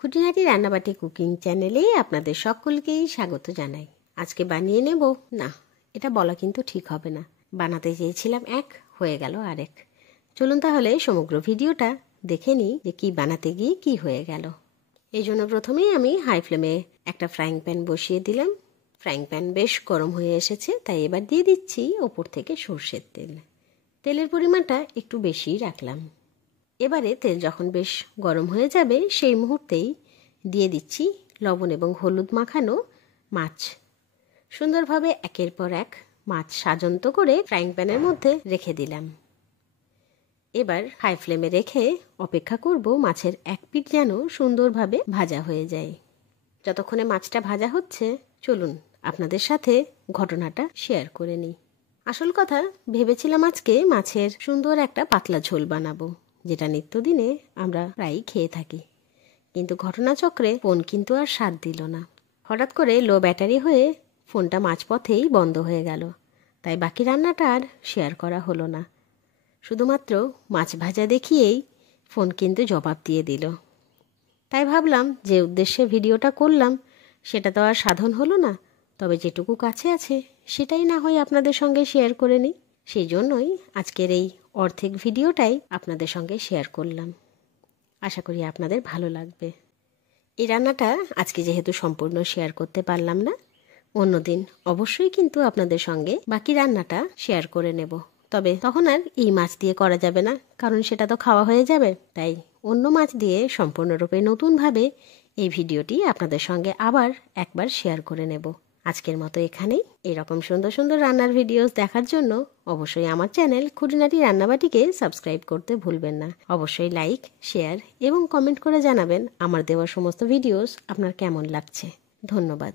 খুঁটিনাটি রান্নাবাটি কুকিং চ্যানেলে আপনাদের সকলকেই স্বাগত জানাই। আজকে বানিয়ে নেব না, এটা বলা কিন্তু ঠিক হবে না। বানাতে চেয়েছিলাম এক, হয়ে গেল আরেক। চলুন তাহলে সমগ্র ভিডিওটা দেখে নিই যে কি বানাতে গিয়ে কি হয়ে গেল। এই জন্য প্রথমেই আমি হাই ফ্লেমে একটা ফ্রাইং প্যান বসিয়ে দিলাম। ফ্রাইং প্যান বেশ গরম হয়ে এসেছে, তাই এবার দিয়ে দিচ্ছি ওপর থেকে সর্ষের তেল। তেলের পরিমাণটা একটু বেশি রাখলাম। এবারে তেল যখন বেশ গরম হয়ে যাবে সেই মুহূর্তেই দিয়ে দিচ্ছি লবণ এবং হলুদ মাখানো মাছ। সুন্দরভাবে একের পর এক মাছ সাজন্ত করে ফ্রাইং প্যানের মধ্যে রেখে দিলাম। এবার হাই ফ্লেমে রেখে অপেক্ষা করব মাছের এক পিঠ যেন সুন্দরভাবে ভাজা হয়ে যায়। যতক্ষণে মাছটা ভাজা হচ্ছে চলুন আপনাদের সাথে ঘটনাটা শেয়ার করে নিই। আসল কথা, ভেবেছিলাম আজকে মাছের সুন্দর একটা পাতলা ঝোল বানাবো, যেটা নিত্যদিনে আমরা প্রায়ই খেয়ে থাকি। কিন্তু ঘটনাচক্রে ফোন কিন্তু আর সাথ দিল না। হঠাৎ করে লো ব্যাটারি হয়ে ফোনটা মাঝপথেই বন্ধ হয়ে গেল। তাই বাকি রান্নাটা আর শেয়ার করা হলো না। শুধুমাত্র মাছ ভাজা দেখিয়েই ফোন কিন্তু জবাব দিয়ে দিল। তাই ভাবলাম যে উদ্দেশ্যে ভিডিওটা করলাম সেটা তো আর সাধন হলো না, তবে যেটুকু কাছে আছে সেটাই না হয় আপনাদের সঙ্গে শেয়ার করে নিই। সেই জন্যই আজকের এই অর্ধেক ভিডিওটাই আপনাদের সঙ্গে শেয়ার করলাম। আশা করি আপনাদের ভালো লাগবে। এই রান্নাটা আজকে যেহেতু সম্পূর্ণ শেয়ার করতে পারলাম না, অন্যদিন অবশ্যই কিন্তু আপনাদের সঙ্গে বাকি রান্নাটা শেয়ার করে নেব। তবে তখন আর এই মাছ দিয়ে করা যাবে না, কারণ সেটা তো খাওয়া হয়ে যাবে। তাই অন্য মাছ দিয়ে সম্পূর্ণরূপে নতুনভাবে এই ভিডিওটি আপনাদের সঙ্গে আবার একবার শেয়ার করে নেব। আজকের মতো এখানেই। এরকম সুন্দর সুন্দর রান্নার ভিডিওস দেখার জন্য অবশ্যই আমার চ্যানেল খুঁটিনাটি রান্নাবাটিকে সাবস্ক্রাইব করতে ভুলবেন না। অবশ্যই লাইক, শেয়ার এবং কমেন্ট করে জানাবেন আমার দেওয়া সমস্ত ভিডিওস আপনার কেমন লাগছে। ধন্যবাদ।